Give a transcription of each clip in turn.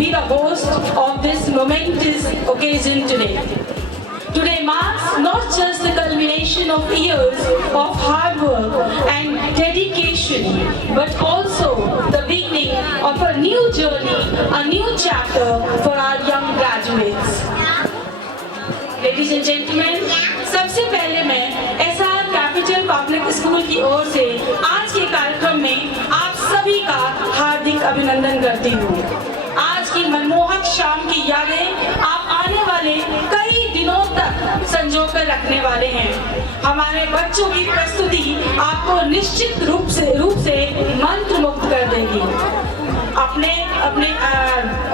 be the host of this momentous occasion today. Today marks not just the culmination of years of hard work and dedication, but also the beginning of a new journey, a new chapter for our young graduates. Ladies and gentlemen, सबसे पहले मैं SR capital public school की ओर से आज के कार्यक्रम में आप सभी का हार्दिक अभिनंदन करती हूँ। आज की मनमोहक शाम की यादें आप आने वाले कई दिनों तक संजो कर रखने वाले हैं। हमारे बच्चों की प्रस्तुति आपको निश्चित रूप से मंत्रमुग्ध कर देगी। अपने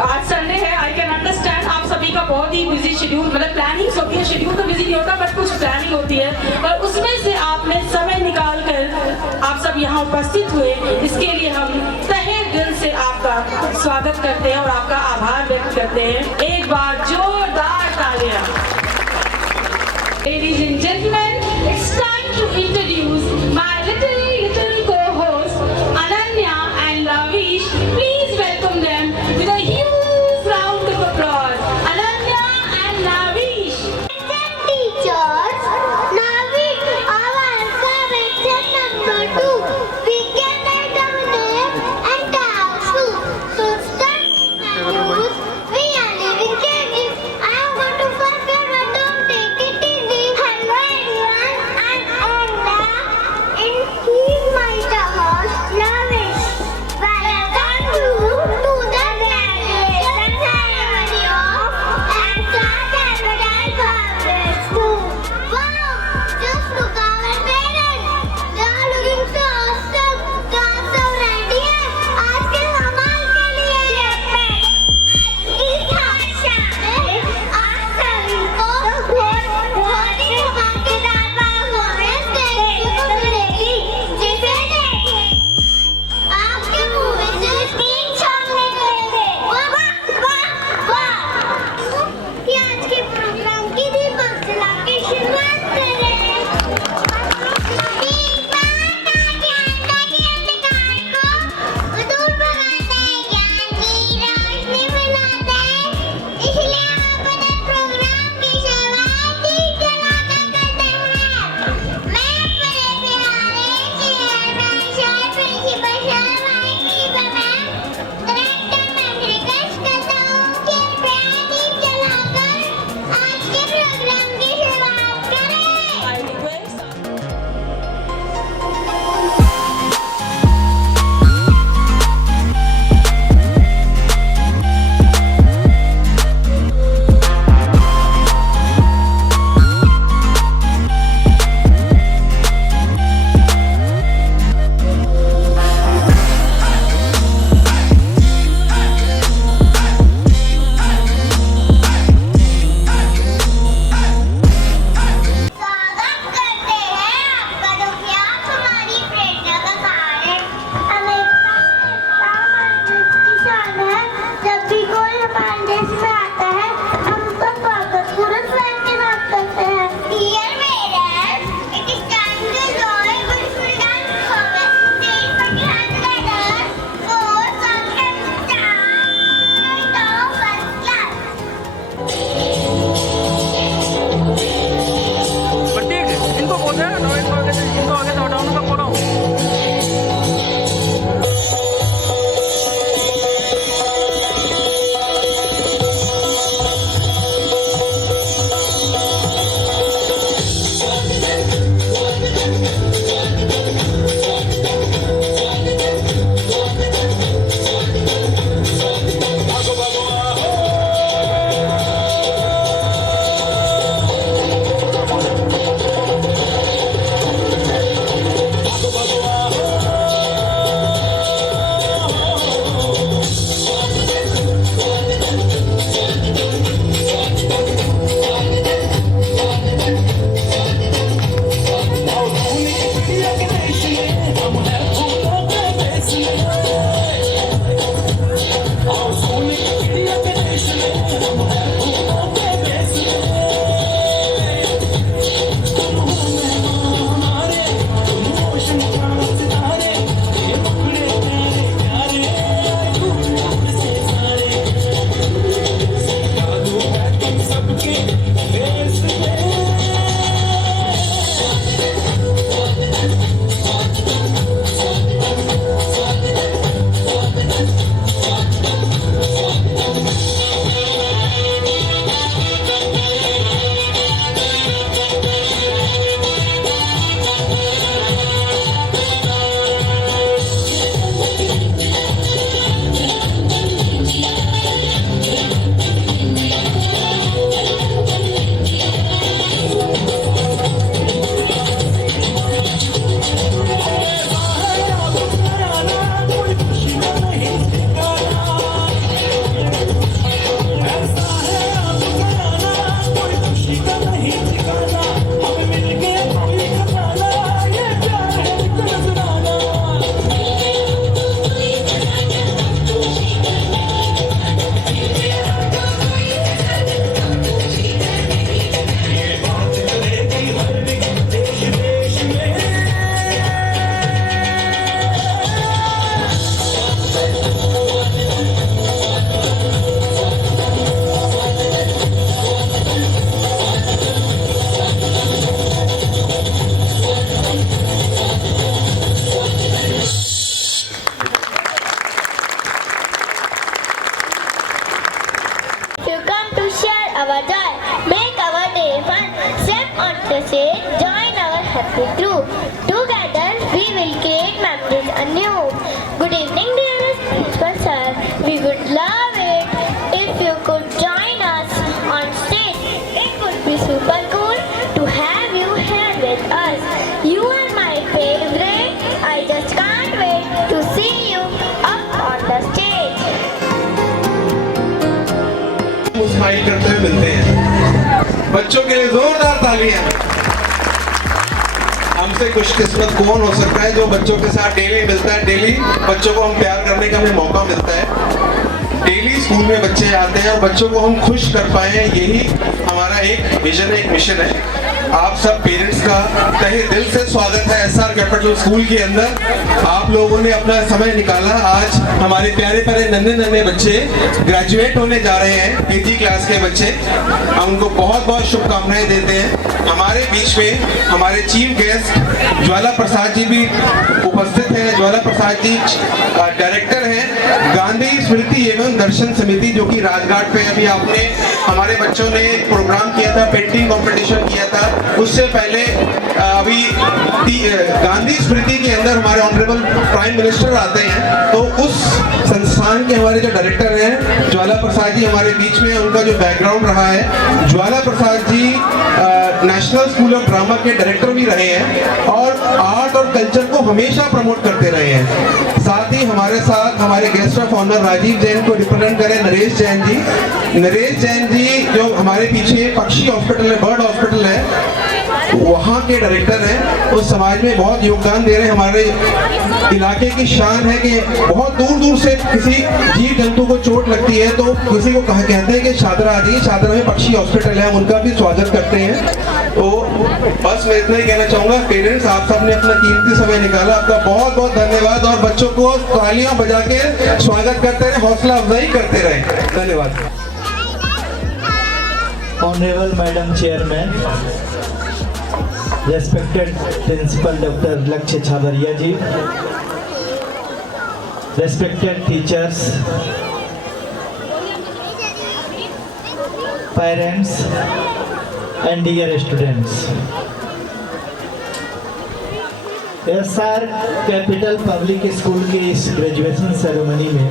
आज संडे है, आई कैन अंडरस्टैंड आप सभी का बहुत ही बिजी शेड्यूल, मतलब प्लानिंग होती है, शेड्यूल तो बिजी नहीं होता बट कुछ प्लानिंग होती है और उसमें से आपने समय निकाल कर आप सब यहाँ उपस्थित हुए, इसके लिए हम तहे दिल से आपका स्वागत करते हैं और आपका आभार व्यक्त करते हैं। एक बार जोरदार तालियां। Ladies and gentlemen, it's time to introduce my little co-host Ananya and Lavish. Please welcome them with a huge round of applause. Ananya and Lavish. Teachers, now we are alphabet number 2. We can write our name and cows too. So start we are living cages. I am going to forget, but don't take it easy. Hello You come to share our joy, make our day fun. Step on the stage, join our happy crew. Together we will create memories anew. Good evening, dearest principal sir. We would love it if you could join us on stage. It would be super cool to have you here with us. You are my favorite. I just can't wait to see you up on the stage. Smile करते हुए मिलते हैं। बच्चों के लिए जोरदार तालियां। हमसे खुशकिस्मत कौन हो सकता है जो बच्चों के साथ डेली मिलता है, डेली बच्चों को हम प्यार करने का हमें मौका मिलता है। डेली स्कूल में बच्चे आते हैं और बच्चों को हम खुश कर पाए, यही हमारा एक विजन है, एक मिशन है। आप सब पेरेंट्स का तहे दिल से स्वागत है एसआर कैपिटल स्कूल के अंदर। आप लोगों ने अपना समय निकाला। आज हमारे प्यारे प्यारे नन्हे नन्हे बच्चे ग्रेजुएट होने जा रहे हैं, केजी क्लास के बच्चे। हम उनको बहुत बहुत शुभकामनाएं देते हैं। हमारे बीच में हमारे चीफ गेस्ट ज्वाला प्रसाद जी भी उपस्थित हैं। ज्वाला प्रसाद जी डायरेक्टर हैं गांधी स्मृति एवं दर्शन समिति, जो कि राजघाट पे अभी आपने हमारे बच्चों ने प्रोग्राम किया था, पेंटिंग कंपटीशन किया था। उससे पहले अभी गांधी स्मृति के अंदर हमारे ऑनरेबल प्राइम मिनिस्टर आते हैं, तो उस संस्थान के हमारे जो डायरेक्टर हैं ज्वाला प्रसाद जी हमारे बीच में, उनका जो बैकग्राउंड रहा है। Jwala Prasad ji national school of drama के डायरेक्टर भी रहे हैं और आर्ट और कल्चर को हमेशा प्रमोट करते रहे हैं। साथ ही हमारे साथ हमारे guest of honour Rajiv Jain को रिप्रेजेंट करें नरेश जैन जी। नरेश जैन जी जो हमारे पीछे पक्षी हॉस्पिटल है, बर्ड हॉस्पिटल है, वहाँ के डायरेक्टर हैं। उस समाज में बहुत योगदान दे रहे हैं। हमारे इलाके की शान है कि बहुत दूर दूर से किसी जीव जंतु को चोट लगती है तो किसी को कहते हैं कि छात्रा आ जाइए, छात्रा में पक्षी हॉस्पिटल है, हम उनका भी स्वागत करते हैं। तो बस मैं इतना ही कहना चाहूँगा, पेरेंट्स आप सबने अपना कीमती समय निकाला, आपका बहुत बहुत धन्यवाद। और बच्चों को तालियां बजा के स्वागत करते रहे, हौसला अफजाई करते रहे। धन्यवाद। Honourable madam chairman, respected principal doctor Lakshya Chhabria ji, respected teachers, parents and dear students, SR capital public school के इस ग्रेजुएशन सेरेमनी में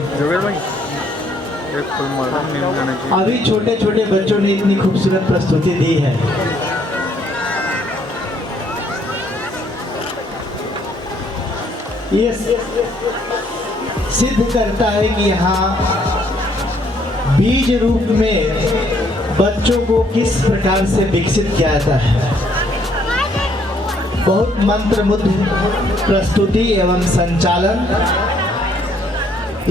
अभी छोटे छोटे बच्चों ने इतनी खूबसूरत प्रस्तुति दी है। ये सिद्ध करता है कि यहाँ बीज रूप में बच्चों को किस प्रकार से विकसित किया जाता है। बहुत मंत्रमुग्ध प्रस्तुति एवं संचालन,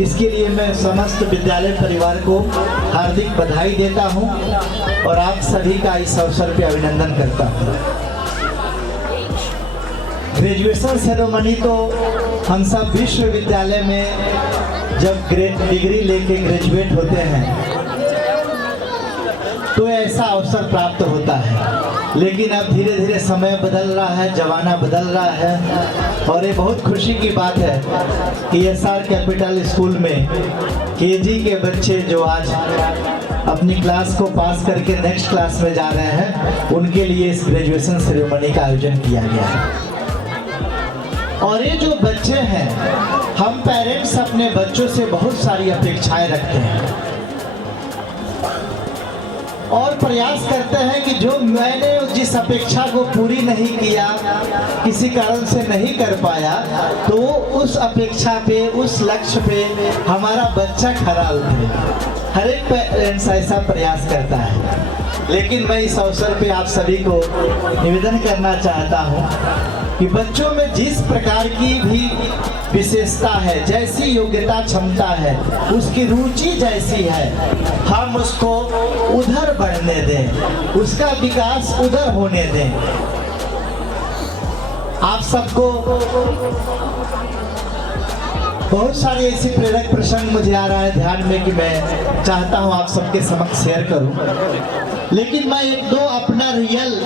इसके लिए मैं समस्त विद्यालय परिवार को हार्दिक बधाई देता हूं और आप सभी का इस अवसर पे अभिनंदन करता हूं। ग्रेजुएशन सेरेमनी तो हम सब विश्वविद्यालय में जब डिग्री लेके ग्रेजुएट होते हैं तो ऐसा अवसर प्राप्त होता है, लेकिन अब धीरे धीरे समय बदल रहा है, जमाना बदल रहा है और ये बहुत खुशी की बात है कि एसआर कैपिटल स्कूल में केजी के बच्चे जो आज अपनी क्लास को पास करके नेक्स्ट क्लास में जा रहे हैं, उनके लिए इस ग्रेजुएशन सेरेमनी का आयोजन किया गया है। और ये जो बच्चे हैं, हम पेरेंट्स अपने बच्चों से बहुत सारी अपेक्षाएं रखते हैं और प्रयास करते हैं कि जो मैंने जिस अपेक्षा को पूरी नहीं किया, किसी कारण से नहीं कर पाया, तो उस अपेक्षा पे, उस लक्ष्य पे हमारा बच्चा खरा उतरे। हर एक पेरेंट्स ऐसा प्रयास करता है, लेकिन मैं इस अवसर पे आप सभी को निवेदन करना चाहता हूँ कि बच्चों में जिस प्रकार की भी विशेषता है, जैसी योग्यता क्षमता है, उसकी रुचि जैसी है, हम उसको उधर बढ़ने दें, उसका विकास उधर होने दें। आप सबको बहुत सारे ऐसे प्रेरक प्रसंग मुझे आ रहा है ध्यान में कि मैं चाहता हूं आप सबके समक्ष शेयर करूं, लेकिन मैं एक दो अपना रियल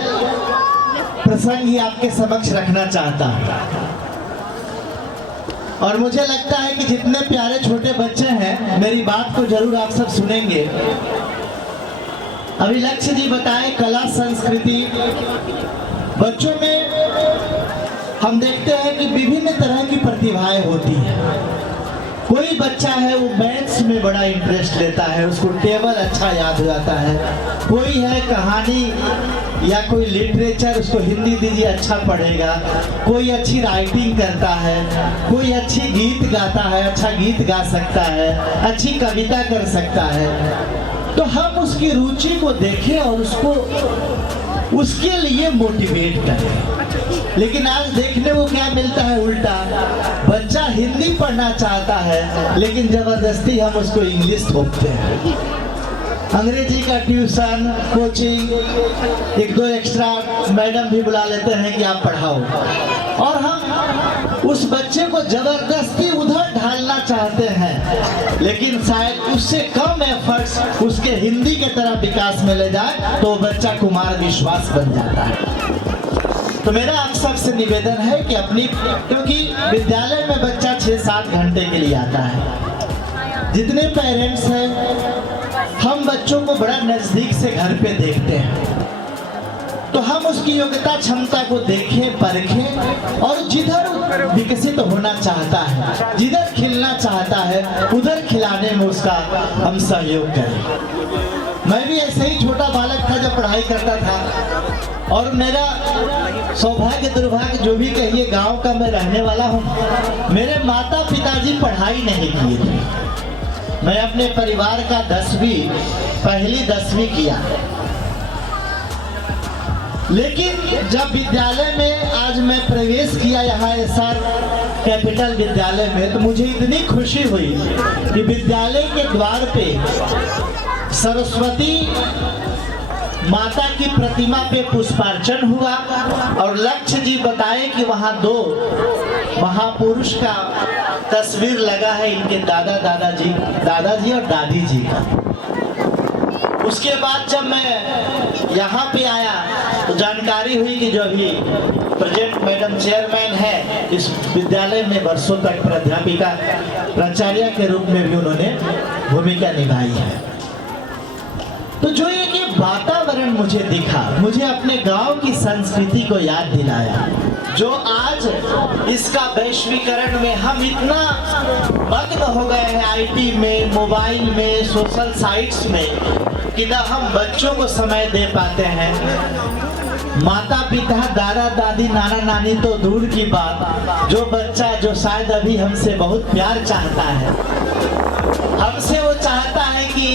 प्रसंग ही आपके समक्ष रखना चाहता हूं। और मुझे लगता है कि जितने प्यारे छोटे बच्चे हैं, मेरी बात को जरूर आप सब सुनेंगे। अभी लक्ष्य जी बताए कला संस्कृति। बच्चों में हम देखते हैं कि विभिन्न तरह की प्रतिभाएं होती हैं। कोई बच्चा है वो मैथ्स में बड़ा इंटरेस्ट लेता है, उसको टेबल अच्छा याद हो जाता है। कोई है कहानी या कोई लिटरेचर, उसको हिंदी दीजिए अच्छा पढ़ेगा। कोई अच्छी राइटिंग करता है, कोई अच्छी गीत गाता है, अच्छा गीत गा सकता है, अच्छी कविता कर सकता है। तो हम उसकी रुचि को देखें और उसके लिए मोटिवेट करें। लेकिन आज देखने को क्या मिलता है उल्टा, बच्चा हिंदी पढ़ना चाहता है लेकिन जबरदस्ती हम उसको इंग्लिश थोपते हैं। अंग्रेजी का ट्यूशन, कोचिंग, एक दो एक्स्ट्रा मैडम भी बुला लेते हैं कि आप पढ़ाओ, और हम उस बच्चे को जबरदस्ती उधर ढालना चाहते हैं, लेकिन शायद उससे कम एफर्ट्स उसके हिंदी के तरफ विकास में ले जाए तो बच्चा कुमार विश्वास बन जाता है। तो मेरा आप सबसे निवेदन है कि क्योंकि विद्यालय में बच्चा 6-7 घंटे के लिए आता है। जितने पेरेंट्स हैं हम बच्चों को बड़ा नजदीक से घर पे देखते हैं, तो हम उसकी योग्यता क्षमता को देखें, परखें, और जिधर विकसित होना चाहता है, जिधर खिलना चाहता है, उधर खिलाने में उसका हम सहयोग करें। मैं भी ऐसे ही छोटा बालक था जब पढ़ाई करता था, और मेरा सौभाग्य दुर्भाग्य जो भी कहिए, गांव का मैं रहने वाला हूँ। मेरे माता पिताजी पढ़ाई नहीं किए थे। मैं अपने परिवार का 10वीं, पहली 10वीं किया। लेकिन जब विद्यालय में आज मैं प्रवेश किया यहाँ SR कैपिटल विद्यालय में, तो मुझे इतनी खुशी हुई कि विद्यालय के द्वार पे सरस्वती माता की प्रतिमा पे पुष्पार्चन हुआ, और लक्ष्य जी बताए कि वहाँ 2 महापुरुष का तस्वीर लगा है, इनके दादाजी और दादी जी का। उसके बाद जब मैं यहाँ पे आया तो जानकारी हुई कि जो अभी प्रेजेंट मैडम चेयरमैन है इस विद्यालय में, वर्षों तक प्राध्यापिका प्राचार्य के रूप में भी उन्होंने भूमिका निभाई है। तो जो एक वातावरण मुझे दिखा, मुझे अपने गांव की संस्कृति को याद दिलाया, जो आज इसका वैश्वीकरण में हम इतना मग्न हो गए हैं, IT में, मोबाइल में, सोशल साइट्स में, कि ना हम बच्चों को समय दे पाते हैं। माता पिता, दादा दादी, नाना नानी तो दूर की बात, जो बच्चा जो शायद अभी हमसे बहुत प्यार चाहता है, हमसे वो चाहता है कि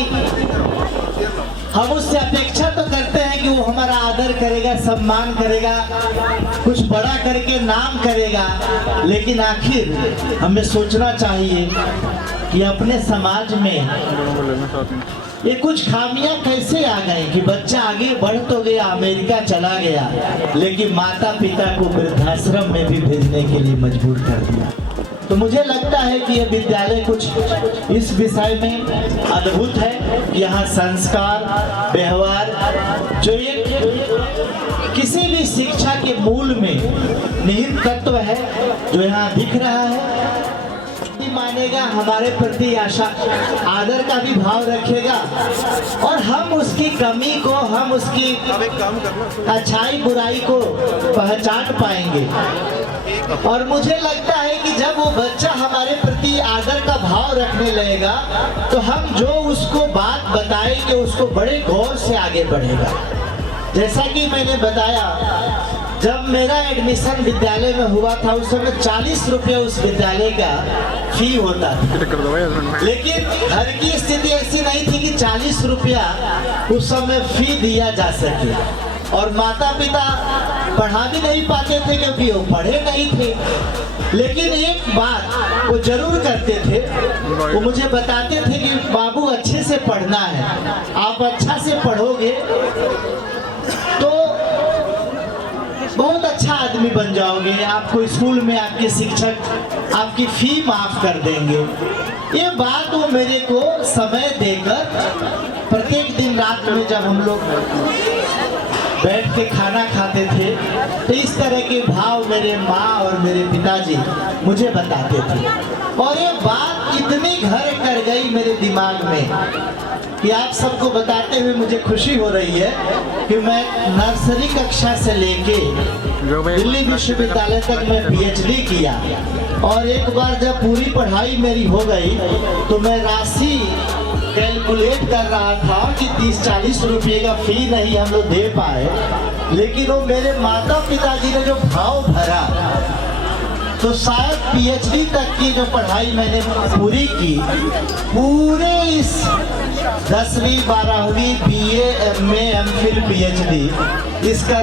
हम उससे अपेक्षा तो करते हैं कि वो हमारा आदर करेगा, सम्मान करेगा, कुछ बड़ा करके नाम करेगा, लेकिन आखिर हमें सोचना चाहिए कि अपने समाज में ये कुछ खामियां कैसे आ गई कि बच्चा आगे बढ़ तो गया, अमेरिका चला गया, लेकिन माता पिता को वृद्धाश्रम में भी भेजने के लिए मजबूर कर दिया। तो मुझे लगता है कि यह विद्यालय कुछ इस विषय में अद्भुत है। यहाँ संस्कार, व्यवहार, जो एक किसी भी शिक्षा के मूल में निहित तत्व है, जो यहाँ दिख रहा है, मानेगा, हमारे प्रति आशा आदर का भी भाव रखेगा, और हम उसकी कमी को, हम उसकी अच्छाई बुराई को पहचान पाएंगे। और मुझे लगता है कि जब वो बच्चा हमारे प्रति आदर का भाव रखने लगेगा, तो हम जो उसको बात बताएंगे उसको बड़े गौर से आगे बढ़ेगा। जैसा कि मैंने बताया, जब मेरा एडमिशन विद्यालय में हुआ था उस समय 40 रुपये उस विद्यालय का फी होता था, लेकिन घर की स्थिति ऐसी नहीं थी कि 40 रुपया उस समय फी दिया जा सके, और माता पिता पढ़ा भी नहीं पाते थे क्योंकि वो पढ़े नहीं थे। लेकिन एक बात वो जरूर करते थे, वो मुझे बताते थे कि बाबू अच्छे से पढ़ना है, आप अच्छा से पढ़ोगे तो बहुत अच्छा आदमी बन जाओगे, आपको स्कूल में आपके शिक्षक आपकी फी माफ कर देंगे। ये बात वो मेरे को समय देकर प्रत्येक दिन रात में जब हम लोग बैठ के खाना खाते थे, तो इस तरह के भाव मेरे माँ और मेरे पिताजी मुझे बताते थे। और ये बात इतनी घर कर गई मेरे दिमाग में कि आप सबको बताते हुए मुझे खुशी हो रही है कि मैं नर्सरी कक्षा से लेके दिल्ली विश्वविद्यालय तक मैं पीएचडी किया। और एक बार जब पूरी पढ़ाई मेरी हो गई तो मैं राशि कैलकुलेट कर रहा था कि 30-40 रुपये का फी नहीं हम लोग दे पाए, लेकिन वो मेरे माता पिताजी ने जो भाव भरा, तो शायद पीएचडी तक की जो पढ़ाई मैंने पूरी की, पूरे इस 10वीं 12वीं बीए एमए एमफिल पीएचडी इसका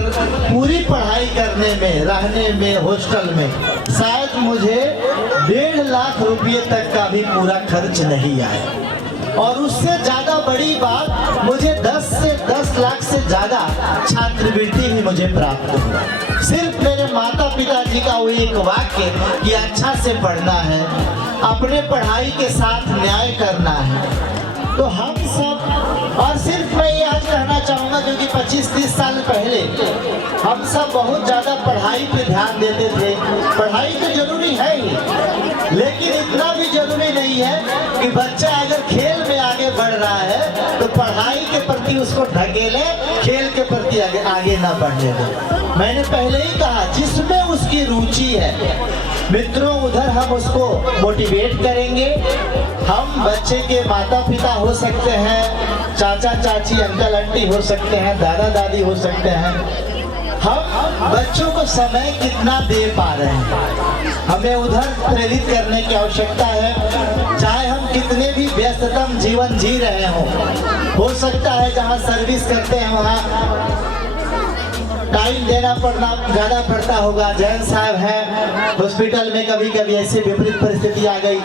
पूरी पढ़ाई करने में, रहने में, हॉस्टल में शायद मुझे 1.5 लाख रुपये तक का भी पूरा खर्च नहीं आया। और उससे ज्यादा बड़ी बात, मुझे 10 से 10 लाख से ज्यादा छात्रवृत्ति भी मुझे प्राप्त हुआ, सिर्फ मेरे माता पिताजी का वो एक वाक्य कि अच्छा से पढ़ना है, अपने पढ़ाई के साथ न्याय करना है। तो हम सब, और सिर्फ मैं ये आज कहना चाहूँगा क्योंकि 25-30 साल पहले हम सब बहुत ज़्यादा पढ़ाई पे ध्यान देते थे। पढ़ाई तो जरूरी है ही, लेकिन इतना भी जरूरी नहीं है कि बच्चा अगर खेल में आगे बढ़ रहा है तो पढ़ाई के प्रति उसको ढकेले, खेल के प्रति आगे ना बढ़ने दे। मैंने पहले ही कहा, जिसमें उसकी रुचि है मित्रों, उधर हम उसको मोटिवेट करेंगे। हम बच्चे के माता पिता हो सकते हैं, चाचा चाची अंकल आंटी हो सकते हैं, दादा दादी हो सकते हैं। हम बच्चों को समय कितना दे पा रहे हैं, हमें उधर प्रेरित करने की आवश्यकता है। चाहे हम कितने भी व्यस्ततम जीवन जी रहे हों, हो सकता है जहाँ सर्विस करते हैं वहाँ टाइम देना ज्यादा पड़ता होगा। जैन साहब है हॉस्पिटल में, कभी कभी ऐसी विपरीत परिस्थिति आ गई,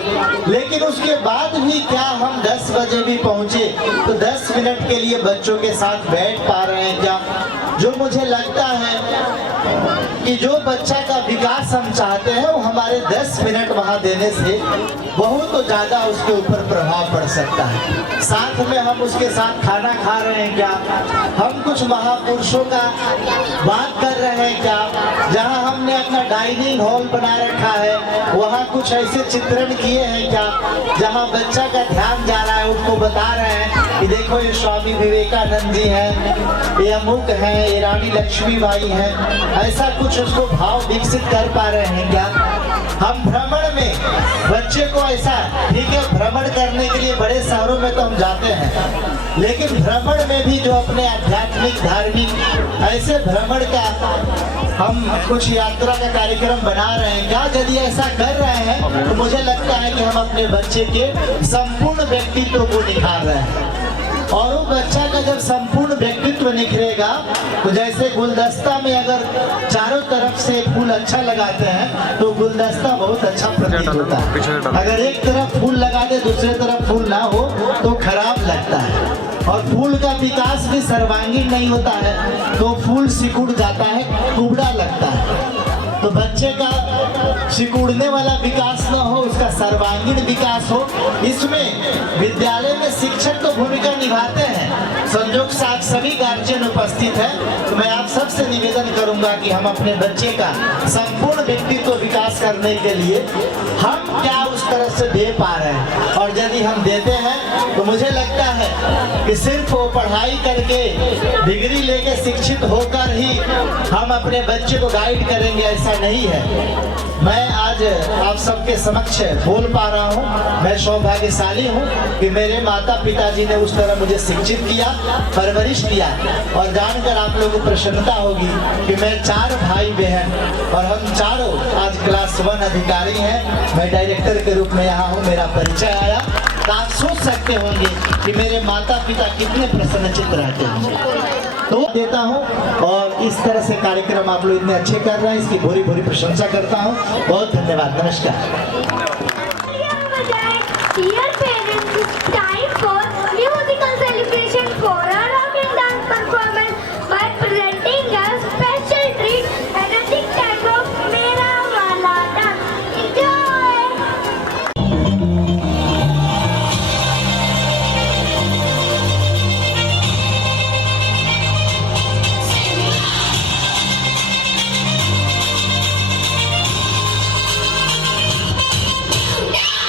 लेकिन उसके बाद भी क्या हम 10 बजे भी पहुंचे तो 10 मिनट के लिए बच्चों के साथ बैठ पा रहे हैं क्या? जो मुझे लगता है कि जो बच्चा का विकास हम चाहते हैं वो हमारे 10 मिनट वहाँ देने से बहुत ज्यादा उसके ऊपर प्रभाव पड़ सकता है। साथ में हम उसके साथ खाना खा रहे हैं क्या? हम कुछ महापुरुषों का बात कर रहे हैं क्या? जहाँ हमने अपना डाइनिंग हॉल बना रखा है वहाँ कुछ ऐसे चित्रण किए हैं क्या जहाँ बच्चा का ध्यान जा रहा है, उसको बता रहे हैं कि देखो ये स्वामी विवेकानंद जी हैं, ये अमुक हैं, ये रानी लक्ष्मीबाई हैं। ऐसा कुछ उसको भाव विकसित कर पा रहे हैं क्या? हम भ्रमण में बच्चे को ऐसा, ठीक है भ्रमण करने के लिए बड़े शहरों में तो हम जाते हैं, लेकिन भ्रमण में भी जो अपने आध्यात्मिक धार्मिक ऐसे भ्रमण का हम कुछ यात्रा का कार्यक्रम बना रहे हैं क्या? यदि ऐसा कर रहे हैं तो मुझे लगता है कि हम अपने बच्चे के संपूर्ण व्यक्तित्व को निखार रहे हैं। और वो बच्चा का जब संपूर्ण व्यक्तित्व निखरेगा तो जैसे गुलदस्ता में अगर चारों तरफ से फूल अच्छा लगाते हैं तो गुलदस्ता बहुत अच्छा प्रतीत होता है। अगर एक तरफ फूल लगा दे दूसरे तरफ फूल ना हो तो खराब लगता है। और फूल का विकास भी सर्वांगीण नहीं होता है, तो फूल सिकुड़ जाता है, कुबड़ा लगता है। तो बच्चे का सिकुड़ने वाला विकास न हो, उसका सर्वांगीण विकास हो। इसमें विद्यालय में शिक्षक तो भूमिका निभाते हैं, संजोग से आप सभी गार्जियन उपस्थित हैं, तो मैं आप सबसे निवेदन करूंगा कि हम अपने बच्चे का संपूर्ण व्यक्तित्व विकास करने के लिए हम क्या उस तरह से दे पा रहे हैं। और यदि हम देते हैं तो मुझे लगता है कि सिर्फ वो पढ़ाई करके डिग्री लेके शिक्षित होकर ही हम अपने बच्चे को गाइड करेंगे, ऐसा नहीं है। मैं आज आप सबके समक्ष बोल पा रहा हूँ, मैं सौभाग्यशाली हूँ कि मेरे माता पिताजी ने उस तरह मुझे शिक्षित किया, परवरिश दिया। और जानकर आप लोगों को प्रसन्नता होगी कि मैं 4 भाई बहन और हम चारों आज क्लास 1 अधिकारी हैं। मैं डायरेक्टर के रूप में यहाँ हूँ, मेरा परिचय आया तो आप सोच सकते होंगे कि मेरे माता पिता कितने प्रसन्नचित्त रहते हैं। तो देता हूँ और इस तरह से कार्यक्रम आप लोग इतने अच्छे कर रहे हैं, इसकी भूरी भूरी प्रशंसा करता हूँ। बहुत धन्यवाद, नमस्कार। Dear parents, it's time for musical celebration for our Rockin' dance performance by presenting a special treat and a big type of Mera Wala dance. Enjoy! Yeah!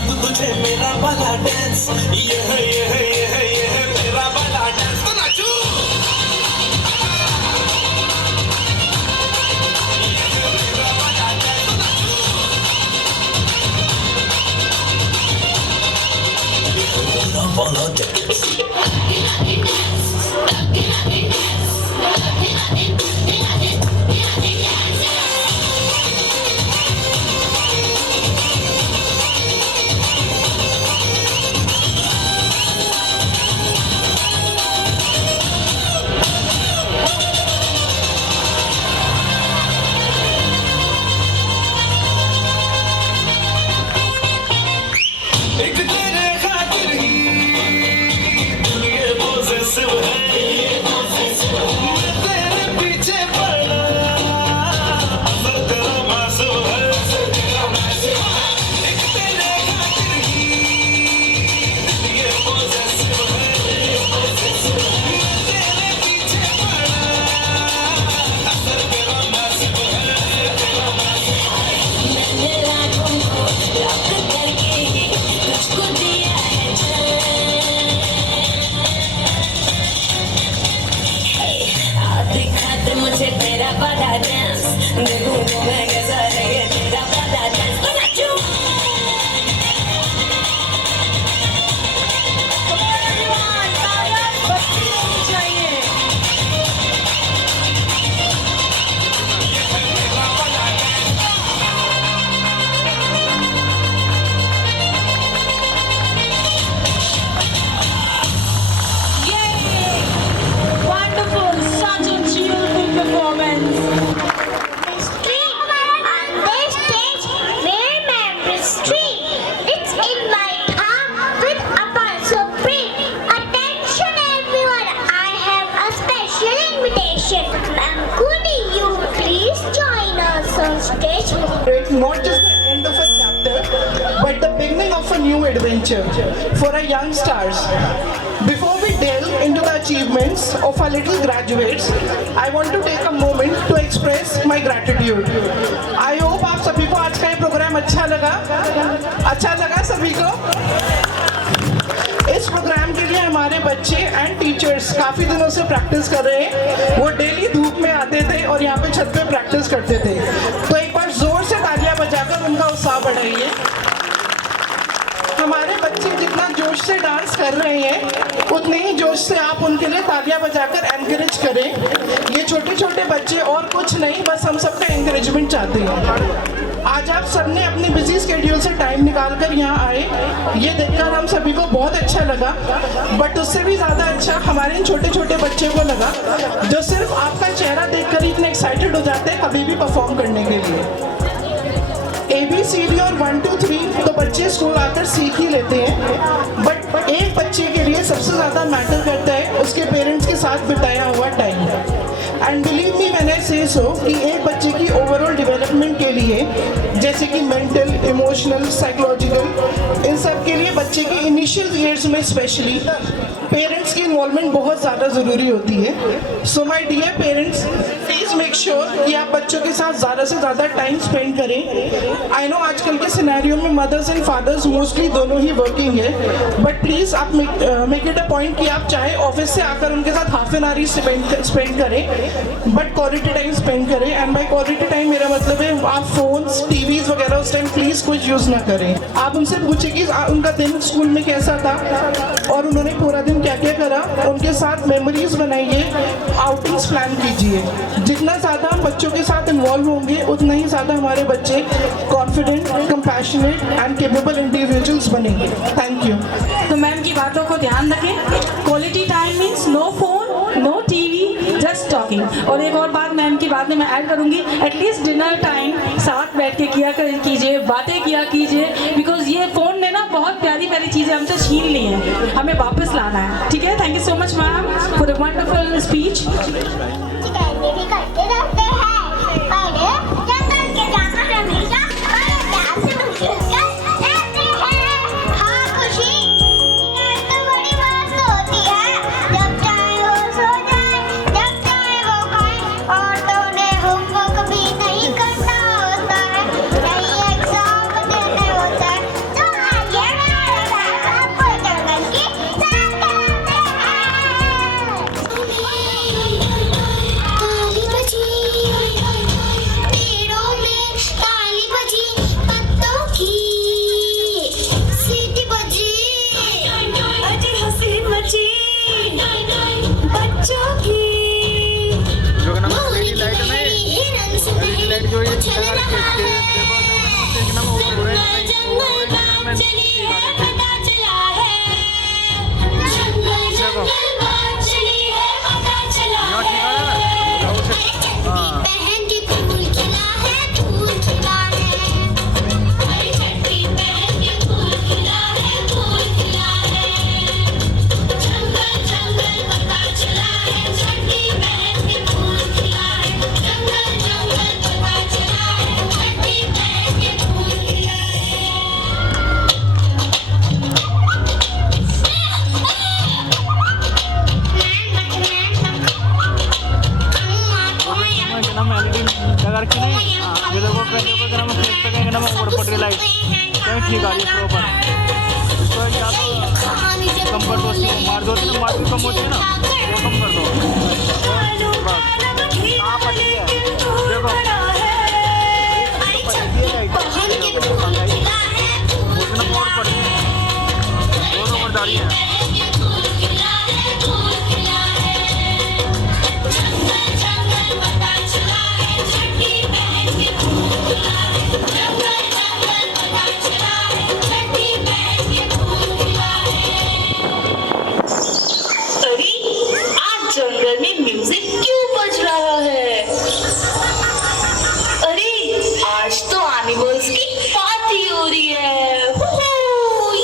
साथ तुझे मेरा वाला डांस, ये है ये है ये है ये है मेरा वाला डांस। तो नाचो वाला डांस। एक तेरे खातिर ही दिल ये possessive है, मैं तेरे पीछे पड़ा, असर तेरा मासूम है। एक तेरे खातिर ही दिल ये possessive है, मैं तेरे पीछे पड़ा, असर तेरा मासूम है। मैंने रातों को लॉक करके तुझको दिया है जान। आ दिखा दे मुझे तेरा वाला डांस, देखूं मैं कैसा है ये तेरा वाला डांस। तो नाचो Wonderful, such a cheerful performance. Street. On this stage, we remember street. It's in my town with a pulse of beat. Attention everyone, I have a special invitation. Ma'am, could you please join us on stage? Not just the end of a chapter, but the beginning of a new adventure for our young stars. Before we delve into the achievements of our little graduates, I want to take a moment to express my gratitude. I hope आप सभी को आज का ये programme अच्छा लगा सभी को? इस प्रोग्राम के लिए हमारे बच्चे एंड टीचर्स काफ़ी दिनों से प्रैक्टिस कर रहे हैं। वो डेली धूप में आते थे और यहाँ पे छत पे प्रैक्टिस करते थे। तो एक बार जोर से तालियां बजाकर उनका उत्साह बढ़ाइए। हमारे बच्चे जितना जोश से डांस कर रहे हैं, उतने ही जोश से आप उनके लिए तालियां बजाकर एनकरेज करें। ये छोटे छोटे बच्चे और कुछ नहीं, बस हम सबका एनकरेजमेंट चाहते हैं। आज आप सबने अपनी बिजी स्केड्यूल से टाइम निकाल कर यहाँ आए, ये देखकर हम सभी को बहुत अच्छा लगा। बट उससे भी ज़्यादा अच्छा हमारे इन छोटे छोटे बच्चे को लगा, जो सिर्फ आपका चेहरा देखकर ही इतने एक्साइटेड हो जाते हैं कभी भी परफॉर्म करने के लिए। ABCD और 1 2 3 तो बच्चे स्कूल आकर सीख ही लेते हैं, बट एक बच्चे के लिए सबसे ज़्यादा मैटर करता है उसके पेरेंट्स के साथ बिताया हुआ time. And believe me when I से सो कि एक बच्चे की ओवरऑल डेवलपमेंट के लिए, जैसे कि मेंटल, इमोशनल, साइकोलॉजिकल, इन सब के लिए बच्चे के इनिशियल ईयर्स में स्पेशली पेरेंट्स की इन्वॉल्वमेंट बहुत ज़्यादा ज़रूरी होती है। So my dear parents, please make sure कि आप बच्चों के साथ ज़्यादा से ज़्यादा टाइम स्पेंड करें। आई नो आजकल के सिनेरियो में मदर्स एंड फादर्स मोस्टली दोनों ही वर्किंग है, बट प्लीज़ आप मेक इट अ पॉइंट कि आप चाहे ऑफिस से आकर उनके साथ half an hour he spend करें, बट क्वालिटी टाइम स्पेंड करें। एंड बाय क्वालिटी टाइम मेरा मतलब है आप फोन्स, टीवीज वगैरह उस टाइम प्लीज़ कुछ यूज़ ना करें। आप उनसे पूछें कि उनका दिन स्कूल में कैसा था और उन्होंने पूरा दिन क्या क्या करा, उनके साथ मेमोरीज बनाइए, आउटिंग्स प्लान कीजिए। जितना ज़्यादा हम बच्चों के साथ इन्वॉल्व होंगे, उतना ही ज़्यादा हमारे बच्चे confident, compassionate and capable individuals बनेंगे। Thank you. तो मैम की बातों को ध्यान रखें। Quality time means no phone, no TV, just talking. और एक और बात मैम की बात में मैं ऐड करूँगी, एटलीस्ट डिनर टाइम साथ बैठ के कीजिए, बातें किया कीजिए, बिकॉज ये फ़ोन ने ना बहुत प्यारी प्यारी चीज़ें हमसे छीन ली हैं, हमें वापस लाना है। ठीक है, thank you so much ma'am for a wonderful speech. शिकायतें भी करते रहते हैं, पहले जंगल के जानवर हमेशा बड़े प्यार से मिलकर रहते हैं। हाँ खुशी, ये तो बड़ी मस्त होती है, जब चाहे वो सो जाए, जब चाहे वो खाए, औरतों ने होमवर्क भी नहीं करना होता है, नहीं एग्जाम देने होता है। तो आइए चल रहा है जंगल जंगल बात चली है पता चला है जंगल जंगल बात चली है पता चला है बहन के फूल खिला है फूल खिला है हरी चट्टी बहन के फूल खिला है फूल खिला है जंगल जंगल पता चला है चट्टी बहन के फूल खिला है जंगल जंगल पता चला है चट्टी बहन के फूल खिला करके नहीं ये देखो ऊपर पड़ रही लाइट कहीं ठीक आ रही है प्रॉपर इसको या तो कम कर दो मार दो तो मार भी कम होती है ना वो कम कर दो बस कहाँ पड़ी है देखो उतना और पड़ी है दो नंबर जा रही है अरे आज जंगल में म्यूजिक क्यों बज रहा है? अरे आज तो एनिमल्स की पार्टी हो रही है।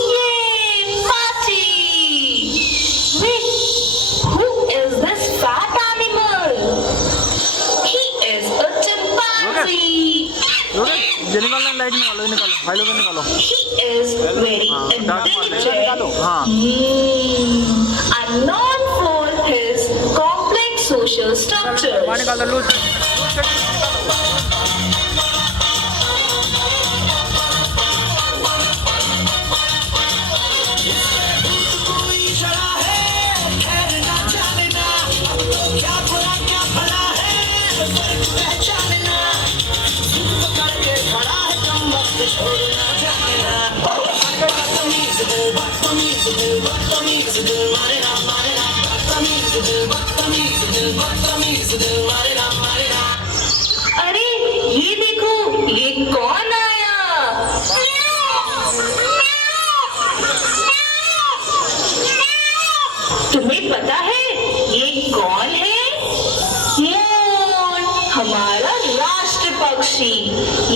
ये party. Wait, who is this fat animal? He is a chimpanzee. ये निकालो लाइट निकालो ये निकालो फाइलों में निकालो He is very intelligent. हाँ And known for his complex social structures. निकाल दो लूज अरे ये देखो ये कौन आया? तुम्हें पता है ये कौन है? मोर, हमारा राष्ट्र पक्षी।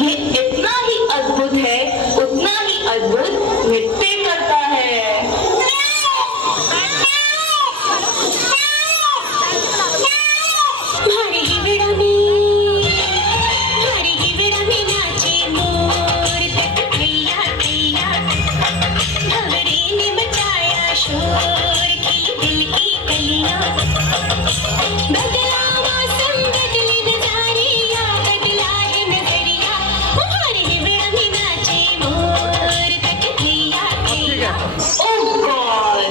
ये इतना ही अद्भुत है उतना ही अद्भुत नृत्य करता है। हमारे हिवड़ा में नाचे मोर तक भैया भैया भंवरे ने मचाया शोर खिली दिल की कलियां बदला मौसम बदले नजारिया बदला है नजरिया हमारे हिवड़ा में नाचे मोर तक भैया भैया Oh God!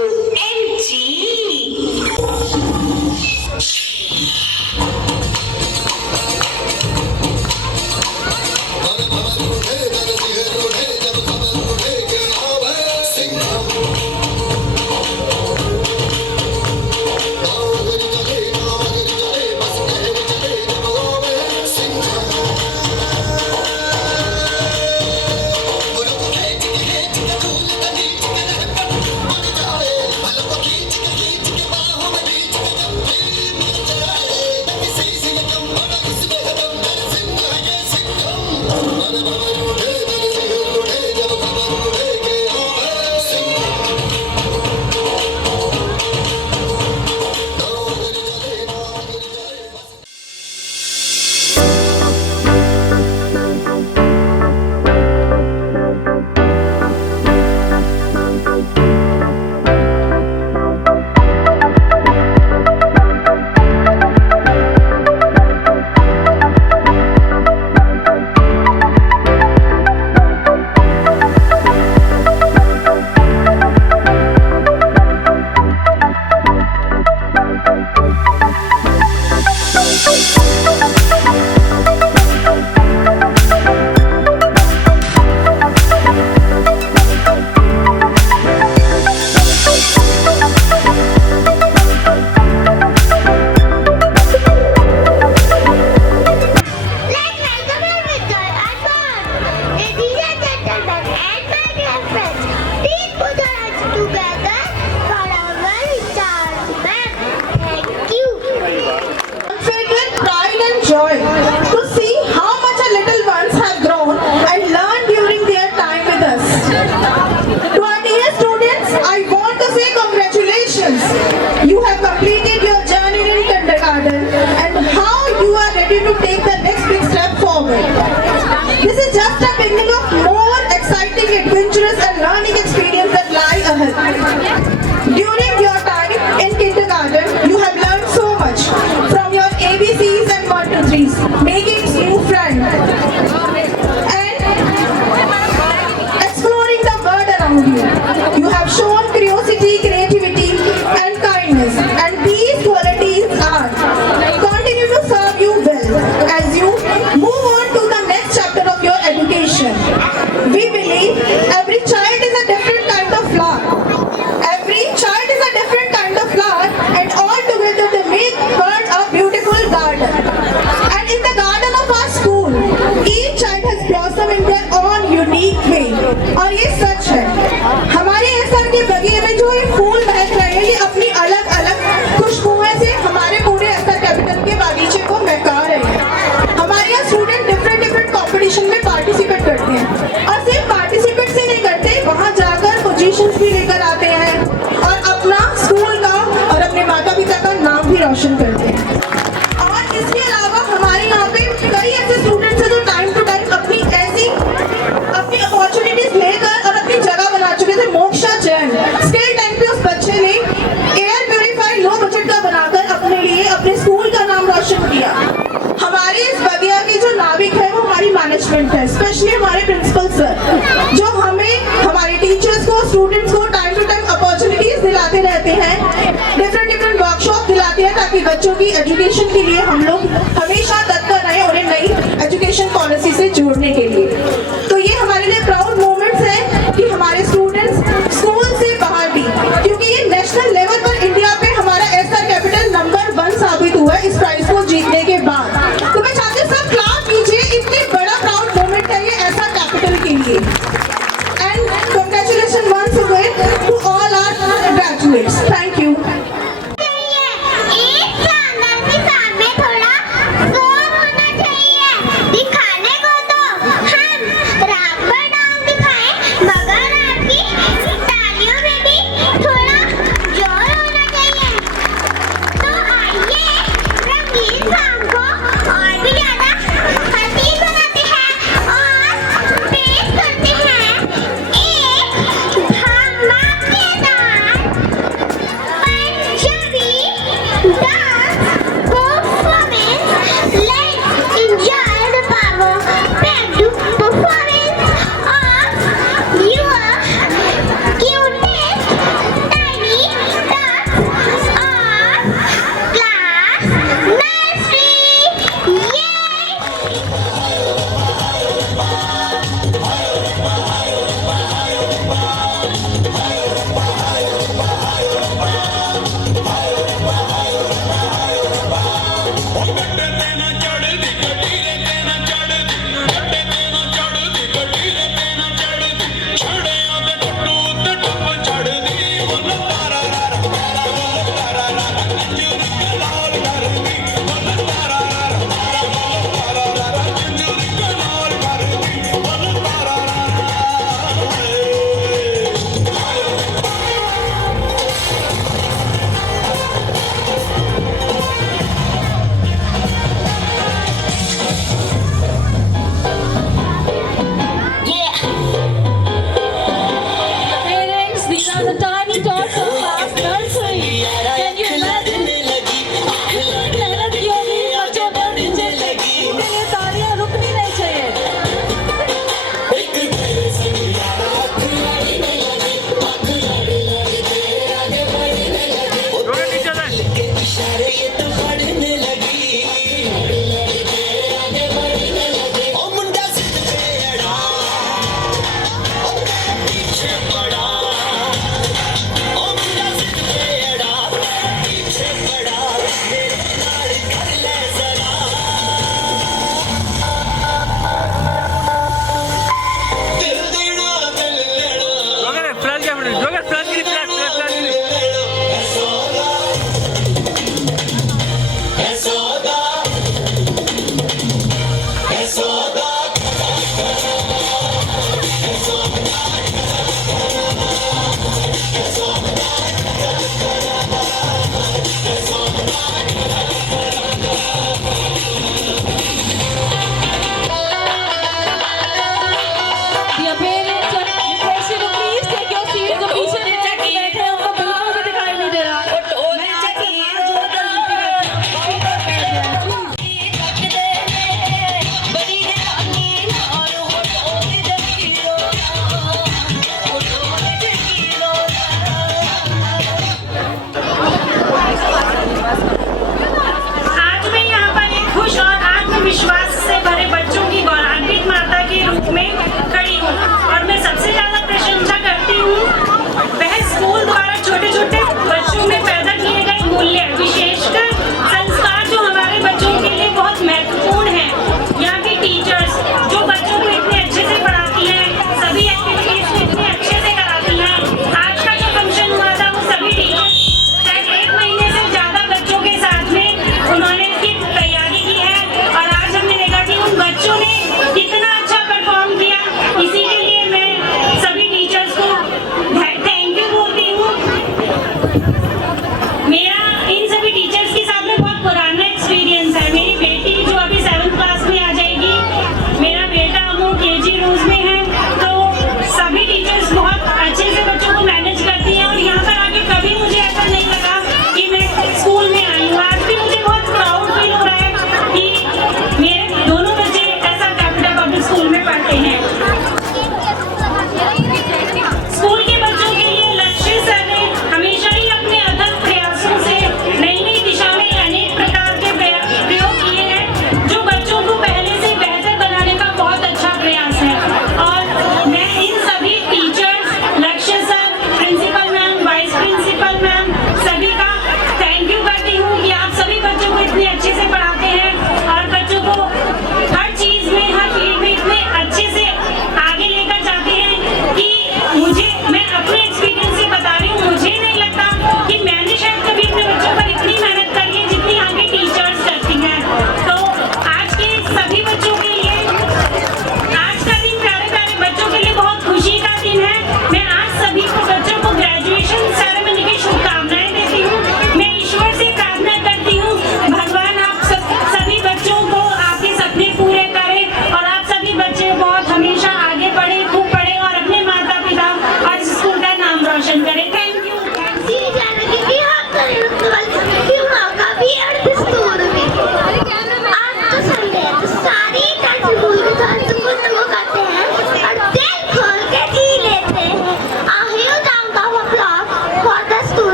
OMG! around you. You have shown curiosity, creativity, and kindness, and these qualities are continue to serve you well as you move on to the next chapter of your education. We believe every child is a different kind of flower. Every child is a different kind of flower, and all together they make world a beautiful garden. And in the garden of our school, each child has blossomed in their own unique way. और ये सच है, हमारे SR के बगीचे में जो ये फूल महक रहे हैं, ये अपनी अलग अलग खुशबुओं से हमारे पूरे एसआर कैपिटल के बागीचे को महका रहे हैं। हमारे यहाँ स्टूडेंट डिफरेंट कंपटीशन में पार्टिसिपेट करते हैं, और सिर्फ पार्टिसिपेट से नहीं करते, वहाँ जाकर पोजीशंस भी लेकर आते हैं और अपना स्कूल का और अपने माता पिता का नाम भी रोशन करते हैं। और इसके अलावा हमारे यहाँ पे कई ऐसे स्टूडेंट्स हैं जो टाइम टू टाइम अपनी अपॉर्चुनिटीज लेकर और अपनी जगह बना चुके थे। मोक्षा जैन स्किल टाइम पे उस बच्चे ने एयर प्योरीफायर लो बजट का बनाकर अपने लिए अपने स्कूल का नाम रोशन किया। हमारे इस बगिया की जो नाविक है वो हमारी मैनेजमेंट है, स्पेशली हमारे प्रिंसिपल सर, जो हमें हमारे टीचर्स को, स्टूडेंट्स को टाइम टू टाइम अपॉर्चुनिटीज दिलाते रहते हैं, डिफरेंट वर्कशॉप दिलाते हैं, ताकि बच्चों की एजुकेशन के लिए हम लोग हमेशा तत्पर रहें, उन्हें नई एजुकेशन पॉलिसी से जोड़ने के लिए। तो ये हमारे लिए प्राउड मोमेंट्स है कि हमारे स्टूडेंट्स स्कूल से बाहर भी, क्योंकि ये नेशनल लेवल पर इंडिया पे हमारा एसआर कैपिटल नंबर 1 साबित हुआ है इस प्राइज को जीतने के बाद। तो मैं चाहती हूँ सब क्लास कीजिए, इतनी बड़ा प्राउड मोमेंट है ये एसआर कैपिटल के लिए। And congratulation once again to all our graduates. Thank you. एक शानदार के सामने थोड़ा जोर होना चाहिए, दिखाने को तो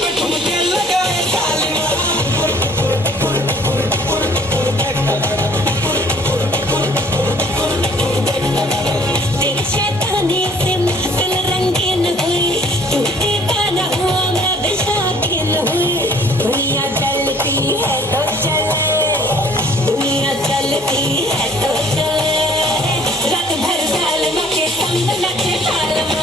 पे ठुमके लगाए तालियां तेरी शैतानी से महफिल रंगीन हुई तू दीवाना हुआ मैं बेशौकीन हुई दुनिया चलती है तो चले दुनिया चलती है तो चले रात भर डाल के संग नचे तालमा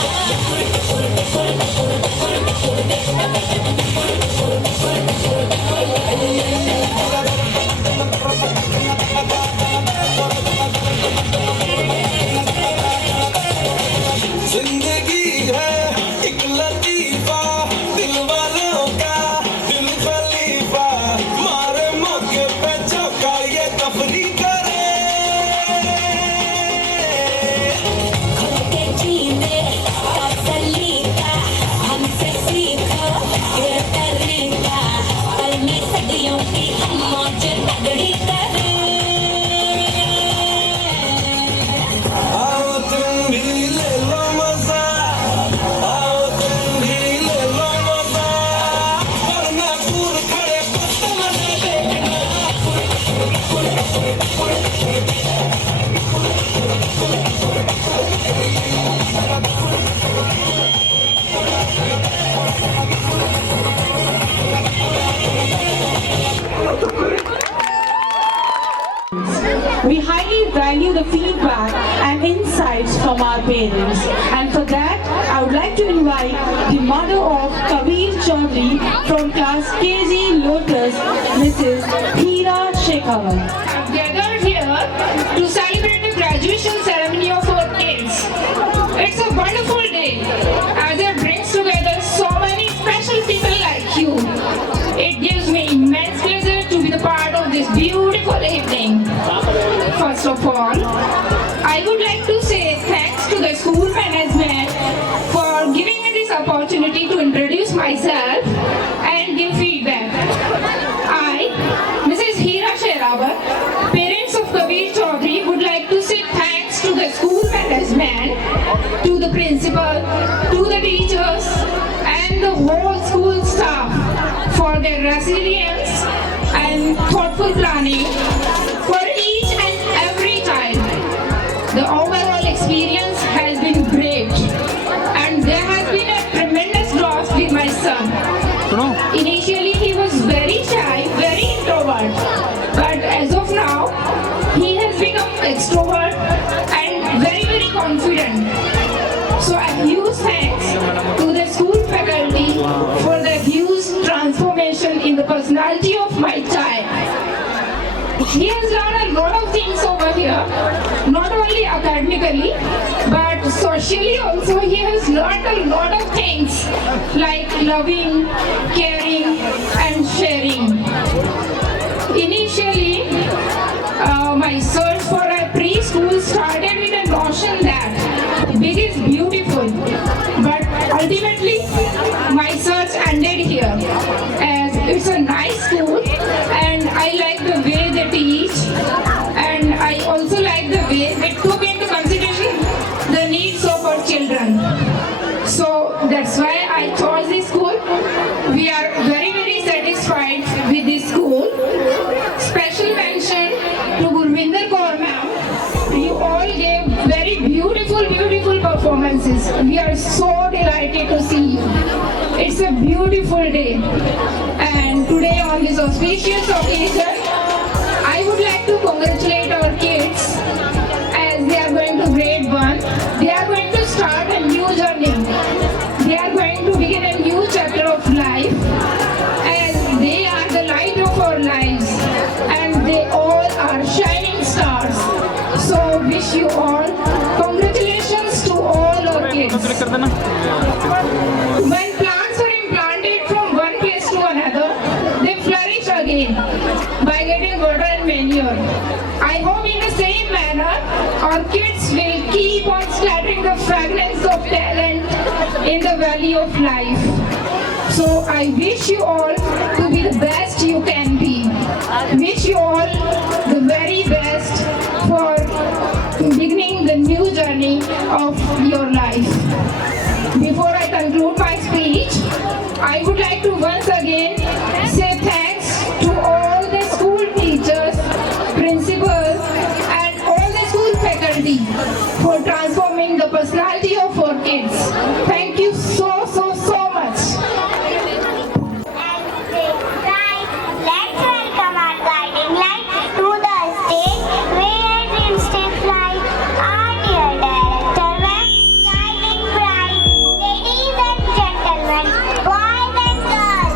जिंदगी है एक लतीफा दिल वालों का दिल खलीफा मारे मौके पे चौका ये तफरी करे के जीने का सलीका हमसे सीखो ये तरीका पल में सदियों की हम मौज तगड़ी करें आओ तुम भी ले लो मजा आओ तुम भी ले लो मजा वरना दूर खड़े पत्तल न देखना We highly value the feedback and insights from our parents, and for that, I would like to invite the mother of Kabir Chaudhary from class KG Lotus, Mrs. Hira Shekhawat. Gathered here to celebrate the graduation ceremony of our kids. It's a wonderful day as it brings together so many special people like you. It gives me immense pleasure to be the part of this beautiful evening. First of all, I would like to say thanks to the school management for giving me this opportunity to introduce myself and give feedback. I, Mrs. Hira Shekhawat, parents of Kabir Chaudhary, would like to say thanks to the school management, to the principal, to the teachers, and the whole school staff for their resilience and thoughtful planning for each and every child. The overall experience has been great, and there has been a tremendous growth with my son. Initially, he was very shy, very introvert, but as of now, he has become extrovert and very, very confident. So a huge thanks to the school faculty for the huge transformation in the personality of my child. He has learned a lot of things over here, not only academically, but socially also. He has learned a lot of things like loving, caring, and sharing. Initially, my search for a preschool started with a notion that big is beautiful, but ultimately my search ended here as it's a nice school and I like the way they teach, and I also like the way they took into consideration the needs of our children. So that's why I chose this school. We are very, very satisfied with this school. Special mention to Gurvinder Kaur ma'am. You all gave very beautiful, beautiful performances. We are so delighted to see you. It's a beautiful day. And today on this auspicious occasion, I would like to congratulate our kids as they are going to grade 1. They are going to start a new journey. They are going to begin a new chapter of life as they are the light of our lives and they all are shining stars. So wish you all congratulations to all our kids. When plants are implanted from one place to another, they flourish again by getting water and manure. I hope in the same manner, our kids will keep on scattering the fragrance of talent in the valley of life. So I wish you all to be the best you can be. Wish you all the very best for beginning the new journey of your life. Before I conclude my speech, I would like to once again say thanks to all the school teachers, principals, and all the school faculty for transforming the personality of our kids. Thank you so much. Let's welcome our guiding light to the stage where dreams take flight. Our dear director, ma'am, guiding bright, ladies and gentlemen, boys and girls,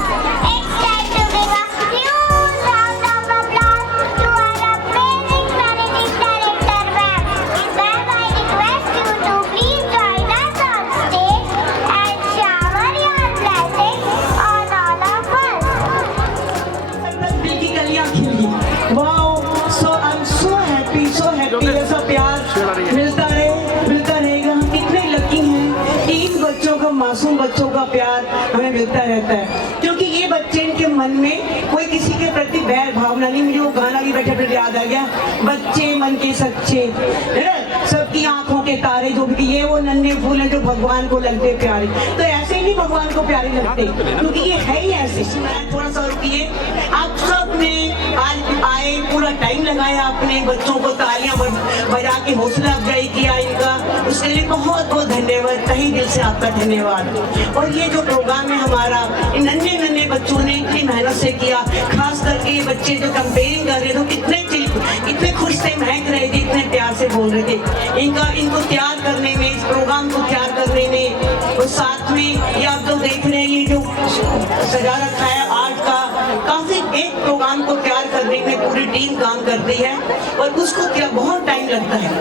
it's time to give a huge round of applause to our amazing managing director, ma'am. Ma'am, I request you to please join us on stage and shower your blessings on all of us. दिल की कलियां खिली। Wow, so I'm so happy ऐसा प्यार मिलता रहेगा। कितने lucky हैं कि इन बच्चों का, मासूम बच्चों का प्यार हमें मिलता रहता है, क्योंकि ये बच्चे, इनके मन में कोई किसी के प्रति बैर भावना नहीं। मुझे वो गाना भी बैठे बैठे याद आ गया, बच्चे मन के सच्चे, है ना? सबकी आंखों के तारे जो भी, ये वो नन्हे फूल हैं जो भगवान को लगते प्यारे। तो ऐसे ही नहीं भगवान को प्यारे लगते, क्योंकि ये है ही ऐसे। थोड़ा सा रुकिए, आप सब ने आज आए, पूरा टाइम लगाया, अपने बच्चों को तालियां बजा के हौसला अफजाई किया इनका, उसके लिए बहुत बहुत धन्यवाद, तहे दिल से आपका धन्यवाद। और ये जो प्रोग्राम है हमारा, इन नन्हे नन्हे बच्चों ने इतनी मेहनत से किया, खास करके ये बच्चे जो कंपेयरिंग कर रहे थे, कितने खुश थे, महक रहे थे, इतने प्यार से बोल रहे थे। इनको तैयार करने में, इस प्रोग्राम को तैयार करने में, और साथ में ये आप जो देख रहे हैं, ये जो सजा रखा है आर्ट का, काफी एक प्रोग्राम को तैयार करने में पूरी टीम काम करती है, और उसको क्या बहुत टाइम लगता है।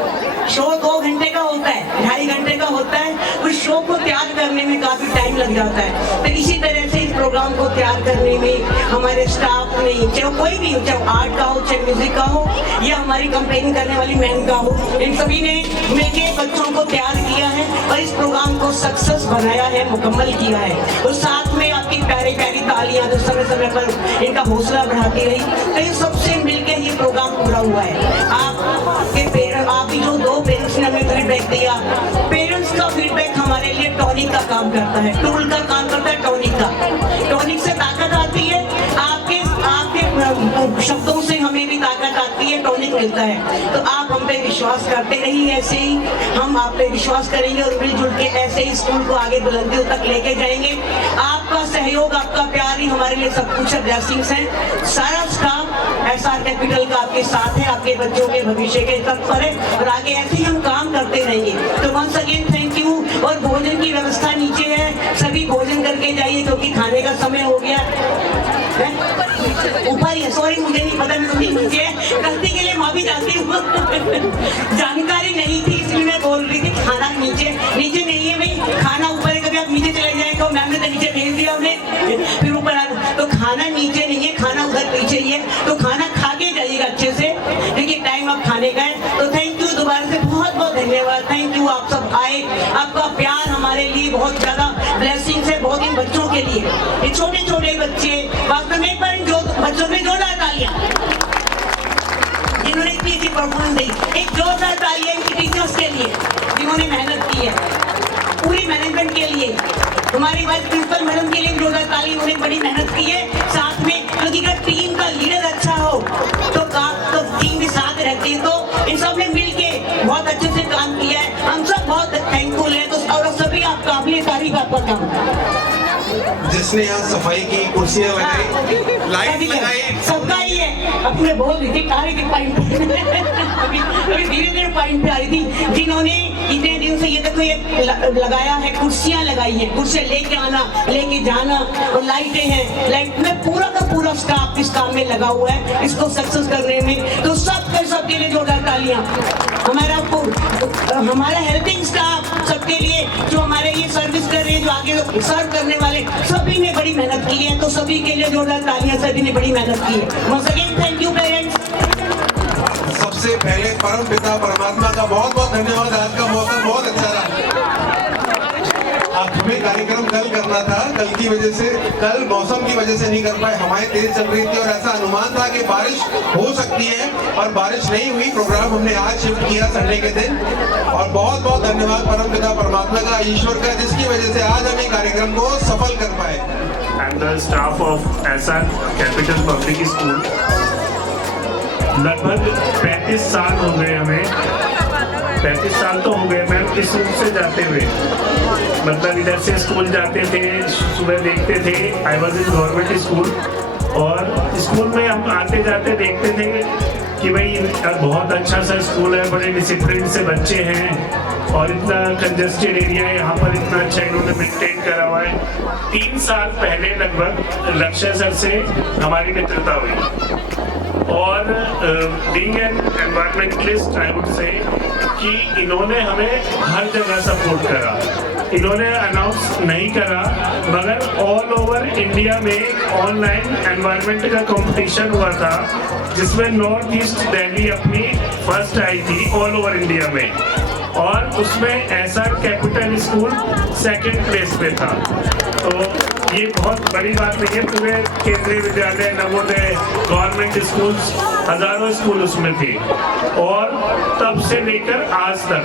शो 2 घंटे का होता है, 2.5 घंटे का होता है, उस शो को तैयार करने में काफी टाइम लग जाता है। तो इसी तरह से इस प्रोग्राम को तैयार करने में हमारे स्टाफ ने, चाहे कोई भी हो, चाहे आर्ट का हो, चाहे म्यूजिक का हो, या हमारी कंपेनिंग करने वाली मैम का हो, इन सभी ने मिलकर बच्चों को तैयार किया है और इस प्रोग्राम को सक्सेस बनाया है, मुकम्मल किया है। और साथ में आपकी प्यारी प्यारी तालियां जो समय समय पर इनका हौसला बढ़ाती रही, तो इन सबसे मिलकर ये प्रोग्राम पूरा हुआ है। आपके पेरेंट्स, आप ही जो 2 पेरेंट्स ने हमें फीडबैक दिया, पेरेंट्स का फीडबैक हमारे लिए टॉनिक का काम करता है, टूल का काम करता है, टॉनिक का। टॉनिक से ताकत आती है, आपके शब्दों से हमें भी ताकत आती है, टॉनिक मिलता है। तो आप हम पे विश्वास करते रहिए, ऐसे ही हम आप पे विश्वास करेंगे और मिलजुल के ऐसे ही स्कूल को आगे बुलंदियों तक लेके जाएंगे। आपका सहयोग, आपका प्यार ही हमारे लिए सब कुछ है, ब्लेसिंग्स हैं। सारा स्टाफ SR कैपिटल का आपके साथ है, आपके बच्चों के भविष्य के तत्पर है, और आगे ऐसे ही हम काम करते रहेंगे। तो वंस अगेन थैंक यू। और भोजन की व्यवस्था नीचे है, सभी भोजन करके जाइए, क्योंकि खाने का समय हो गया है। ऊपर ही है, सॉरी मुझे नहीं पता, मैं नीचे है, गलती के लिए माफी चाहती हूँ। जानकारी नहीं थी इसलिए मैं बोल रही थी। खाना नीचे नहीं है भाई, खाना ऊपर है, कभी आप नीचे चले जाएंगे, मैम ने तो नीचे भेज दिया उन्हें, फिर ऊपर आना। तो खाना नीचे नहीं है, खाना उधर पीछे ही है, तो खाना खा के जाइएगा अच्छे से, क्योंकि टाइम अब खाने का है। तो थैंक यू, दोबारा से बहुत बहुत धन्यवाद, थैंक यू। आप सब आए, आपका प्यार हमारे लिए बहुत ज्यादा ब्लेसिंग्स है, बहुत इन बच्चों के लिए, ये छोटे छोटे बच्चे, वास्तव में एक बार इन बच्चों ने जोरदार तालियां, जिन्होंने इतनी अच्छी परफॉर्मेंस दी। एक जोरदार तालियां इनकी टीचर्स के लिए, जिन्होंने मेहनत की है, पूरी मैनेजमेंट के लिए, हमारी वाइस प्रिंसिपल मैडम के लिए जोरदार ताली, उन्होंने बड़ी मेहनत की है। साथ में क्योंकि अगर टीम का लीडर अच्छा हो तो टीम के साथ रहती है, तो इन सब ने मिलके बहुत अच्छे से काम किया है, हम सब बहुत थैंकफुल है। तो और सभी आप काबिल तारीफ आपका काम, जिसने यहाँ सफाई की, कुर्सियाँ लगाई, लाइट लगाई, सबका ही है। अपने बोल रही थी तारीफ की पॉइंट अभी धीरे धीरे पॉइंट पे आ रही थी, जिन्होंने इतने दिन से ये देखो ये लगाया है, कुर्सियां लगाई है, कुर्सियां लेके आना, लेके जाना, और लाइटें हैं, लाइट में पूरा का पूरा स्टाफ इस काम में लगा हुआ है, इसको सक्सेस करने में। तो सबके लिए जोरदार तालियां। हमारा हेल्पिंग स्टाफ सबके लिए, जो हमारे ये सर्विस कर रहे हैं, जो आगे सर्व करने वाले, सभी ने बड़ी मेहनत की है, तो सभी के लिए जोरदार तालियां, सभी ने बड़ी मेहनत की है। Once again thank you parents. सबसे पहले परम पिता परमात्मा का बहुत बहुत धन्यवाद। आज का मौसम बहुत अच्छा रहा, आप हमें कार्यक्रम कल करना था, कल मौसम की वजह से नहीं कर पाए, हवाएं तेज चल रही थी और ऐसा अनुमान था कि बारिश हो सकती है और बारिश नहीं हुई। प्रोग्राम हमने आज शिफ्ट किया संडे के दिन और बहुत बहुत धन्यवाद परमपिता परमात्मा का, ईश्वर का, जिसकी वजह से आज हम ये कार्यक्रम को सफल कर पाए। And the staff of SR capital public school, लगभग 35 साल हो गए हमें, 35 साल तो हो गए मैम इस रूप से जाते हुए। मतलब इधर से स्कूल जाते थे, सुबह देखते थे, I was in government school, और स्कूल में हम आते जाते देखते थे कि भाई बहुत अच्छा सा स्कूल है, बड़े डिसिप्लिन से बच्चे हैं और इतना कंजस्टेड एरिया है, यहाँ पर इतना अच्छा इन्होंने मेंटेन करा हुआ है। 3 साल पहले लगभग लक्ष्य सर से हमारी मित्रता हुई और being an environmentalist I would say कि इन्होंने हमें हर जगह सपोर्ट करा। इन्होंने अनाउंस नहीं करा मगर ऑल ओवर इंडिया में ऑनलाइन एनवायरनमेंट का कंपटीशन हुआ था जिसमें नॉर्थ ईस्ट दिल्ली अपनी फर्स्ट आई थी ऑल ओवर इंडिया में, और उसमें SR capital school second place पे था। तो ये बहुत बड़ी बात नहीं है, पूरे केंद्रीय विद्यालय, नवोदय, गवर्नमेंट स्कूल्स, हजारों स्कूल उसमें थे और तब से लेकर आज तक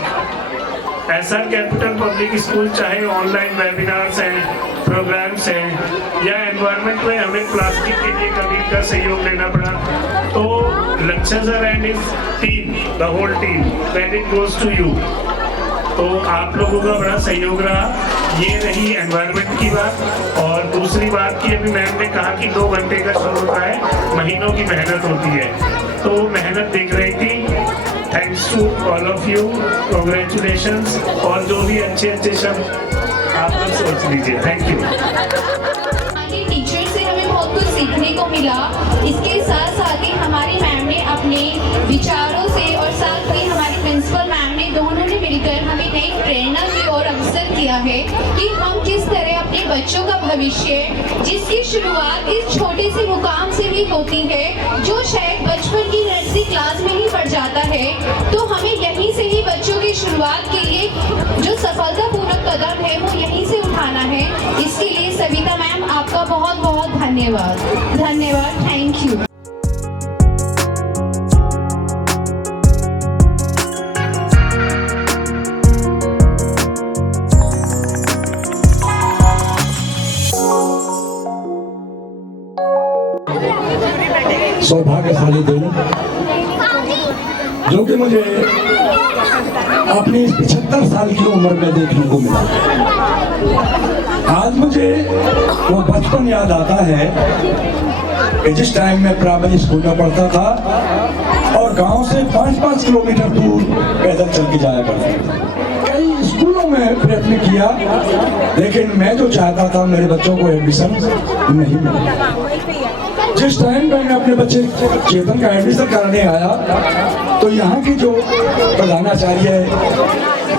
एसआर कैपिटल पब्लिक स्कूल चाहे ऑनलाइन वेबिनार्स हैं, प्रोग्राम्स हैं या एनवायरनमेंट में हमें प्लास्टिक के लिए कभी का सहयोग लेना पड़ा, तो Lakshya sir and his team, the whole team, credit goes to you. तो आप लोगों का बड़ा सहयोग रहा। ये रही एनवायरनमेंट की बात। और दूसरी बात की अभी मैम ने कहा कि 2 घंटे का शुरू होता है, महीनों की मेहनत होती है, तो मेहनत देख रही थी। Thanks to all of you, congratulations, और जो भी अच्छे अच्छे शब्द आप लोग सोच लीजिए। Thank you. हमारे टीचर से हमें बहुत कुछ सीखने को मिला। इसके साथ साथ ही हमारी मैम ने अपने विचारों से और साथ ही हमारी प्रिंसिपल मैम ने, दोनों ने मिलकर हमें नई प्रेरणा की और अवसर किया है कि हम किस तरह अपने बच्चों का भविष्य, जिसकी शुरुआत इस छोटे से मुकाम से ही होती है, जो शायद बचपन की नर्सरी क्लास में ही पढ़ जाता है, तो हमें यहीं से ही बच्चों की शुरुआत के लिए जो सफलतापूर्वक कदम है वो यहीं से उठाना है। इसके लिए सविता मैम आपका बहुत बहुत धन्यवाद। धन्यवाद, थैंक यू। सौभाग्यशाली दिन जो कि मुझे अपनी 75 साल की उम्र में देखने को मिला। आज मुझे वो बचपन याद आता है कि जिस टाइम में प्राइमरी स्कूल में पढ़ता था और गांव से 5-5 किलोमीटर दूर पैदल चल के जाया करता था। कई स्कूलों में प्रयत्न किया, लेकिन मैं जो चाहता था मेरे बच्चों को एडमिशन नहीं मिला। जिस टाइम पर मैं अपने बच्चे चेतन का एडमिशन कराने आया तो यहाँ की जो प्रधानाचार्य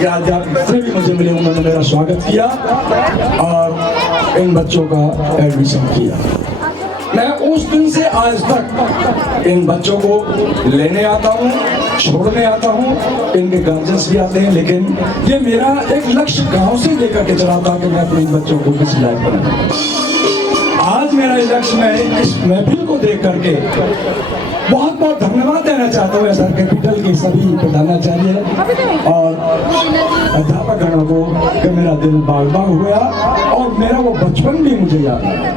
अध्यापक भी मुझे मिले, उन्होंने मेरा स्वागत किया और इन बच्चों का एडमिशन किया। मैं उस दिन से आज तक इन बच्चों को लेने आता हूँ, छोड़ने आता हूँ, इनके गार्जियंस भी आते हैं, लेकिन ये मेरा एक लक्ष्य गांव से लेकर के चला था कि मैं अपने इन बच्चों को किस लायक बनाऊं। आज मेरा लक्ष्य में इस महफिल को देख करके बहुत बहुत धन्यवाद देना चाहता हूँ एसआर कैपिटल के सभी प्रधानाचार्य और अध्यापक गणों को कि मेरा दिल बाग बाग हुआ और मेरा वो बचपन भी मुझे याद है।